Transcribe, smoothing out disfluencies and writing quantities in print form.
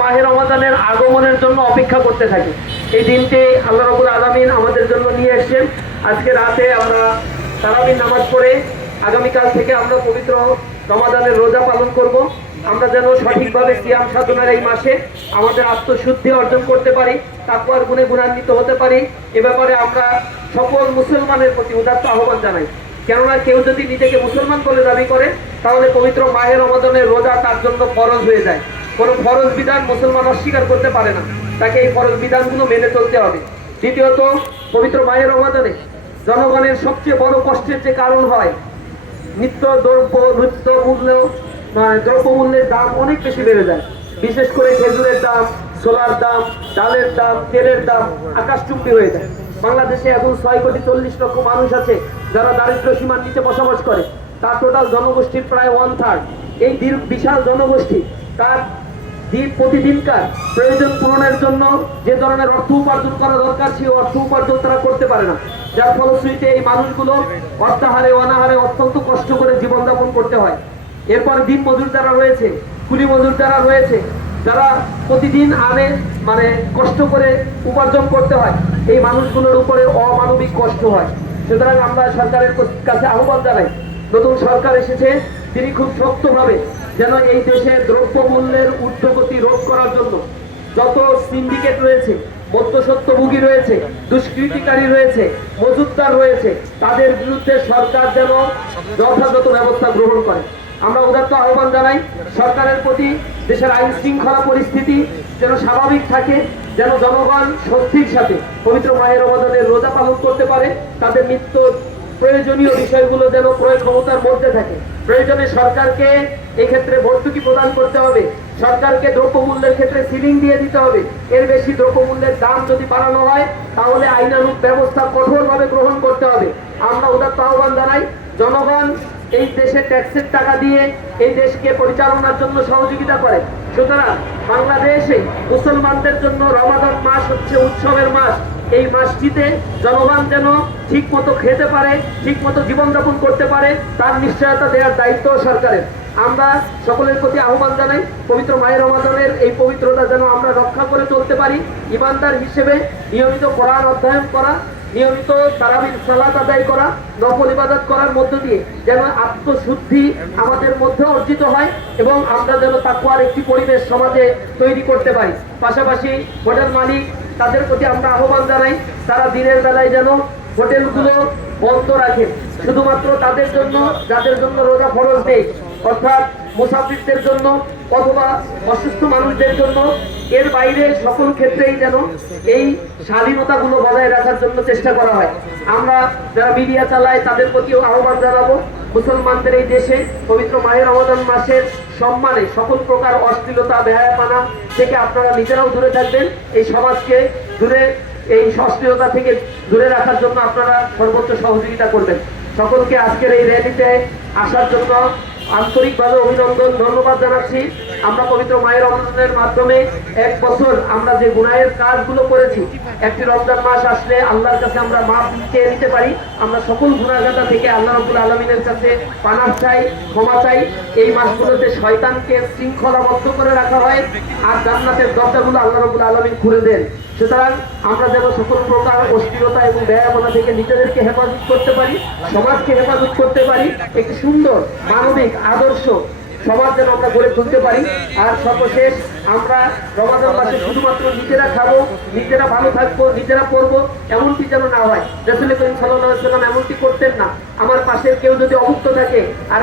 মাহে রমাদানের আগমনের জন্য অপেক্ষা করতে থাকি। এই দিনটি আল্লাহ রাব্বুল আলামিন আমাদের জন্য নিয়ে এসেছেন। আজকে রাতে আমরা তারাবির নামাজ পড়ে আগামীকাল থেকে আমরা পবিত্র রমাদানের রোজা পালন করব। আমরা যেন সঠিকভাবে সিয়াম সাধনার এই মাসে আমাদের আত্মশুদ্ধি অর্জন করতে পারি, তাকওয়ার গুণে গুণান্বিত হতে পারি। এ ব্যাপারে আমরা সকল মুসলমানের প্রতি উদাত্ত আহ্বান জানাই। কেননা কেউ যদি নিজেকে মুসলমান বলে দাবি করে, তাহলে পবিত্র মাহে রমাদানের রোজা তার জন্য ফরজ হয়ে যায়। কোনো ফরজ বিধান মুসলমান অস্বীকার করতে পারে না, তাকে এই ফরজ বিধানগুলো মেনে চলতে হবে। দ্বিতীয়ত, পবিত্র মাহে রমাদানে জনগণের সবচেয়ে বড় কষ্টের যে কারণ হয়, দ্রব্যমূল্যের দাম অনেক বেশি বেড়ে যায়। বিশেষ করে খেজুরের দাম, ছোলার দাম, ডালের দাম, তেলের দাম আকাশচুম্বী হয়ে যায়। বাংলাদেশে এখন 6,40,00,000 মানুষ আছে যারা দারিদ্র সীমার নিচে বসবাস করে। তার টোটাল জনগোষ্ঠীর প্রায় 1/3। এই বিশাল জনগোষ্ঠী তার প্রতিদিনকার প্রয়োজন পূরণের জন্য যে ধরনের অর্থ উপার্জন করা দরকার, সেই অর্থ উপার্জন তারা করতে পারে না। যার ফলশ্রুতিতে এই মানুষগুলো অর্থাহারে অনাহারে অত্যন্ত কষ্ট করে জীবনযাপন করতে হয়। এরপরে দিন মজুর যারা রয়েছে, কুলি মজুর যারা রয়েছে, যারা প্রতিদিন কষ্ট করে উপার্জন করতে হয়, এই মানুষগুলোর উপরে অমানবিক কষ্ট হয়। সুতরাং আমরা সরকারের কাছে আহ্বান জানাই, নতুন সরকার এসেছে, তিনি খুব শক্তভাবে যেন এই দেশে দ্রব্যমূল্যের ঊর্ধ্বগতি রোধ করার জন্য যত সিন্ডিকেট রয়েছে, মধ্যস্বত্বভোগী রয়েছে, দুষ্কৃতিকারী রয়েছে, মজুতদার রয়েছে, তাদের বিরুদ্ধে সরকার যেন যথাযথ ব্যবস্থা গ্রহণ করে। আমরা উদাত্ত আহ্বান জানাই সরকারের প্রতি, দেশের আইন শৃঙ্খলা পরিস্থিতি যেন স্বাভাবিক থাকে, যেন জনগণ স্বস্তির সাথে পবিত্র মাহে রমাদানের রোজা পালন করতে পারে, তাদের নিত্য প্রয়োজনীয় বিষয়গুলো যেন প্রয়োগ ক্ষমতার মধ্যে থাকে। প্রয়োজনে সরকারকে এক্ষেত্রে ভর্তুকি প্রদান করতে হবে, সরকারকে দ্রব্যমূল্যের ক্ষেত্রে সিলিং দিয়ে দিতে হবে। এর বেশি দ্রব্যমূল্যের দাম যদি বাড়ানো হয়, তাহলে আইনানুগ ব্যবস্থা কঠোরভাবে গ্রহণ করতে হবে। আমরা উদাত্ত আহ্বান জানাই, জনগণ এই দেশে ট্যাক্সের টাকা দিয়ে এই দেশকে পরিচালনার জন্য সহযোগিতা করে। সুতরাং বাংলাদেশে মুসলমানদের জন্য রমাদান মাস হচ্ছে উৎসবের মাস। এই মাসটিতে জনগণ যেন ঠিক মতো খেতে পারে, ঠিক মতো জীবনযাপন করতে পারে, তার নিশ্চয়তা দেওয়ার দায়িত্ব সরকারের। আমরা সকলের প্রতি আহ্বান জানাই, পবিত্র মাহে রমাদানের এই পবিত্রতা যেন আমরা রক্ষা করে চলতে পারি। ইমানদার হিসেবে নিয়মিত কোরআন অধ্যয়ন করা, নিয়মিত তারাবির সালাত আদায় করা, নফল ইবাদত করার মধ্য দিয়ে যেন আত্মশুদ্ধি আমাদের মধ্যে অর্জিত হয় এবং আমরা যেন তাকওয়ার একটি পরিবেশ সমাজে তৈরি করতে পারি। পাশাপাশি হোটেল মালিক, তাদের প্রতি আমরা আহ্বান জানাই, তারা দিনের বেলায় যেন হোটেলগুলো বন্ধ রাখে, শুধুমাত্র তাদের জন্য যাদের জন্য রোজা ফরজ নেই, অর্থাৎ মুসাফিরদের জন্য অথবা অসুস্থ মানুষদের জন্য। এর বাইরে সকল ক্ষেত্রেই যেন এই স্বাধীনতাগুলো বজায় রাখার জন্য চেষ্টা করা হয়। আমরা যারা মিডিয়া চালায় তাদের প্রতিও আহ্বান জানাবো, মুসলমানদের এই দেশে পবিত্র মাহে রমাদান মাসের সম্মানে সকল প্রকার অশ্লীলতা, বেহায়াপনা থেকে আপনারা নিজেরাও দূরে থাকবেন। এই সমাজকে দূরে, এই অশ্লীলতা থেকে দূরে রাখার জন্য আপনারা সর্বোচ্চ সহযোগিতা করবেন। সকলকে আজকের এই র্যালিতে আসার জন্য আন্তরিকভাবে অভিনন্দন, ধন্যবাদ জানাচ্ছি। আমরা পবিত্র মায়ের রমজানের মাধ্যমে 1 বছর আমরা যে গুনাহের কাজগুলো করেছি, একটি রমজান মাস আসলে আল্লাহর কাছে আমরা মাফ চেয়ে নিতে পারি। আমরা সকল গুনাহগাতা থেকে আল্লাহ রাব্বুল আলামিনের কাছে পানাহ চাই, ক্ষমা চাই। এই মাসগুলোতে শয়তানকে শৃঙ্খলাবদ্ধ করে রাখা হয় আর জান্নাতের দরজাগুলো আল্লাহ রাব্বুল আলামিন খুলে দেন। সুতরাং আমরা যেন সকল প্রকার অশ্লীলতা এবং ব্যয়াপনা থেকে নিজেদেরকে হেফাজত করতে পারি, সমাজকে হেফাজত করতে পারি, একটি সুন্দর মানবিক আদর্শ সমাজ যেন আমরা গড়ে তুলতে পারি। আর সর্বশেষ, আমরা রমাদান মাসে শুধুমাত্র নিজেরা খাবো, নিজেরা ভালো থাকবো, নিজেরা পড়বো, এমনটি যেন না হয়। রাসূল করিম সাল্লাল্লাহু আলাইহি ওয়াসাল্লাম এমনটি করতেন না। আমার পাশের কেউ যদি অভুক্ত থাকে আর